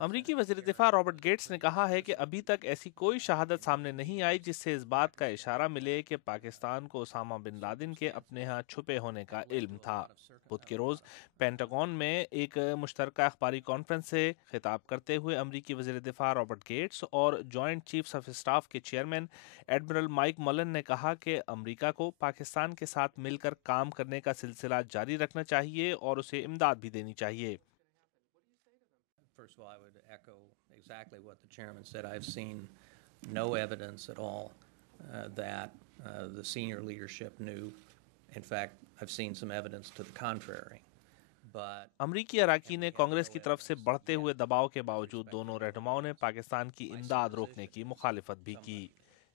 अमरीकी वज़ीर दिफ़ा Robert gets ने कहा है कि अभी तक ऐसी कोई शहादत सामने नहीं आई जिससे इस बात का इशारा मिले कि पाकिस्तान को ओसामा बिन लादेन के अपने यहाँ छुपे होने का इल्म था। बुध के रोज़ पेंटागन में एक मुश्तरका अखबारी कॉन्फ्रेंस से खिताब करते हुए अमरीकी वज़ीर दिफ़ा रॉबर्ट गेट्स और जॉइंट चीफ्स ऑफ स्टाफ के चेयरमैन एडमिरल माइक मलन ने कहा कि अमरीका को पाकिस्तान के साथ मिलकर काम करने का सिलसिला जारी रखना चाहिए और उसे इमदाद भी देनी चाहिए। First of all, I would echo exactly what the chairman said. I've seen no evidence at all that the senior leadership knew. In fact, I've seen some evidence to the contrary. But अमरीकी अराकीन ने कांग्रेस की तरफ से बढ़ते हुए दबाव के बावजूद दोनों रहनुमाओं ने पाकिस्तान की इमदाद रोकने की मुखालिफत भी की,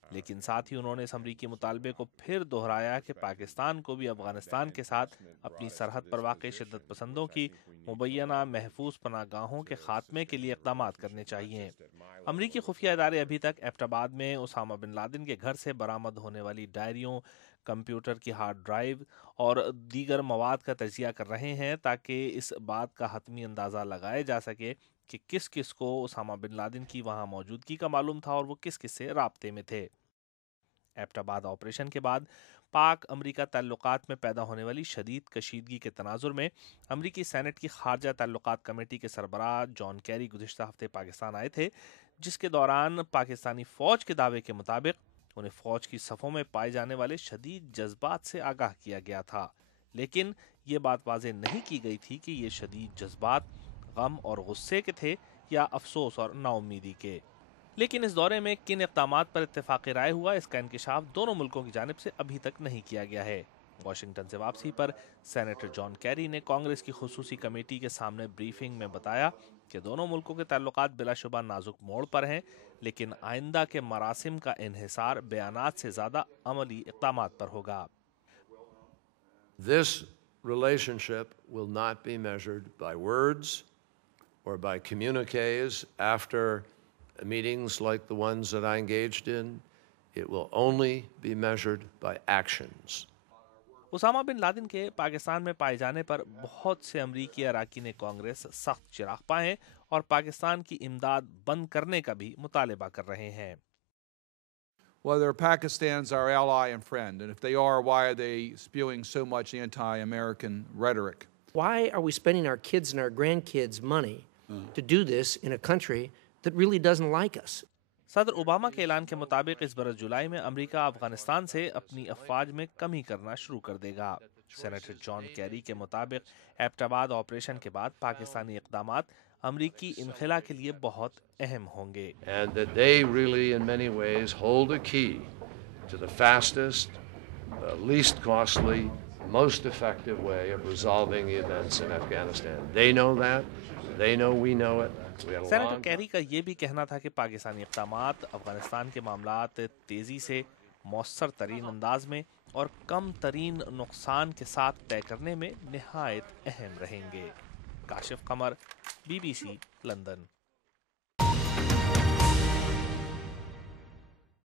लेकिन साथ ही उन्होंने इस अमरीकी मुतालबे को फिर दोहराया कि पाकिस्तान को भी अफगानिस्तान के साथ अपनी सरहद पर वाक़ शिद्दत पसंदों की मुबैना महफूज पनाहगाहों के खात्मे के लिए इक़दाम करने चाहिए। अमरीकी खुफिया इदारे अभी तक एबटाबाद में ओसामा बिन लादेन के घर से बरामद होने वाली डायरियों, कंप्यूटर की हार्ड ड्राइव और दीगर मवाद का तजिया कर रहे हैं ताकि इस बात का हतमी अंदाज़ा लगाया जा सके कि किस किस को ओसामा बिन लादेन की वहाँ मौजूदगी का मालूम था और वो किस किस से राब्ते में थे। एबटाबाद ऑपरेशन के बाद पाक अमरीका ताल्लुकात में पैदा होने वाली शदीद कशीदगी के तनाजुर में अमरीकी सेनेट की खारजा ताल्लुकात कमेटी के सरबराह जॉन कैरी गुज़िश्ता हफ्ते पाकिस्तान आए थे, जिसके दौरान पाकिस्तानी फ़ौज के दावे के मुताबिक उन्हें फ़ौज की सफ़ों में पाए जाने वाले शदीद जज्बात से आगाह किया गया था, लेकिन ये बात वाज़ेह नहीं की गई थी कि ये शदीद जज्बात गम और गुस्से के थे या अफसोस और नाउम्मीदी के। लेकिन इस दौरे में किन इक़दामात पर इत्तेफ़ाक़ राय हुआ, इसका इंकिशाफ दोनों मुल्कों की जानिब से अभी तक नहीं किया गया है। वाशिंगटन से वापसी पर सेनेटर जॉन कैरी ने कांग्रेस की खुसूसी कमेटी के सामने ब्रीफिंग में बताया कि दोनों मुल्कों के ताल्लुकात बिलाशुबा नाजुक मोड़ पर हैं, लेकिन आइंदा के मरासिम का इन्हिसार बयानात से ज़्यादा अमली इक़दामात पर होगा। This relationship will not be measured by words or by communiques after meetings like the ones that I engaged in. It will only be measured by actions. Osama bin Laden के पाकिस्तान में पाए जाने पर बहुत से अमरीकी अराकीन कांग्रेस सख्त चिराग़ हैं और पाकिस्तान की इमदाद बंद करने का भी मुतालिबा कर रहे हैं। Whether Pakistan's our ally and friend, and if they are, why are they spewing so much anti-American rhetoric? Why are we spending our kids and our grandkids' money to do this in a country that really doesn't like us? सदर Obama के ऐलान के मुताबिक इस बरस जुलाई में America Afghanistan से अपनी अफवाज में कमी करना शुरू कर देगा। सेनेटर जॉन कैरी के मुताबिक एबटाबाद ऑपरेशन के बाद पाकिस्तानी इक़दामात अमरीकी इनखिला के लिए बहुत अहम होंगे। And that they really in many ways hold a key to the fastest, least costly, most effective way of resolving the events in Afghanistan. They know that. They know we know it. Senator carry का ये भी कहना था कि पाकिस्तानी इक़दामात अफगानिस्तान के मामलात तेज़ी से, मौसर तरीन अंदाज में और कम तरीन नुकसान के साथ तय करने में निहायत अहम रहेंगे। काशिफ कमर, BBC, लंदन।